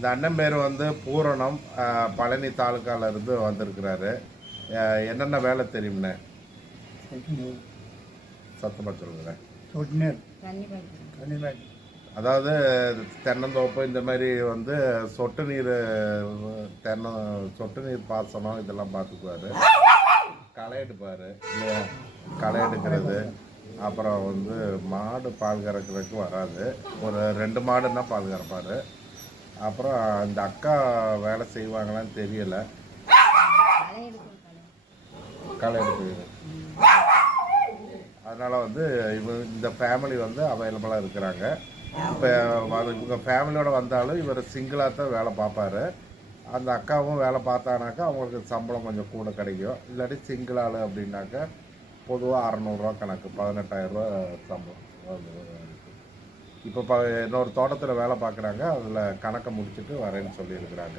இந்த அண்ணன் பேர் வந்து பூரணம், பழனி தாலுக்கால இருந்து வந்திருக்கிறாரு. என்னென்ன வேலை தெரியும்ண்ணே? சத்தமாக சொல்லுங்களேன். அதாவது தென்னந்தோப்பு இந்த மாதிரி வந்து சொட்டு நீர் சொட்டு நீர் பாசனம் இதெல்லாம் பார்த்துக்குவாரு. களை எடுப்பார் இல்லையா, களை எடுக்கிறது. அப்புறம் வந்து மாடு பால் கறக்கிறதுக்கு வராது, ஒரு 2 மாடுன்னா பால் கறப்பார். அப்புறம் இந்த அக்கா வேலை செய்வாங்களான்னு தெரியல, களை எடுக்கிறது. அதனால் வந்து இந்த ஃபேமிலி வந்து அவைலபிளாக இருக்கிறாங்க. இப்போ இவங்க ஃபேமிலியோடு வந்தாலும் இவர் சிங்கிளாக தான் வேலை பார்ப்பார். அந்த அக்காவும் வேலை பார்த்தானாக்கா அவங்களுக்கு சம்பளம் கொஞ்சம் கூட கிடைக்கும். இல்லாட்டி சிங்கிள் ஆள் அப்படின்னாக்கா பொதுவாக 600 கணக்கு, 18,000 சம்பளம். இப்போ இன்னொரு தோட்டத்தில் வேலை பார்க்குறாங்க, அதில் கணக்கை முடிச்சுட்டு வரேன்னு சொல்லியிருக்கிறாங்க.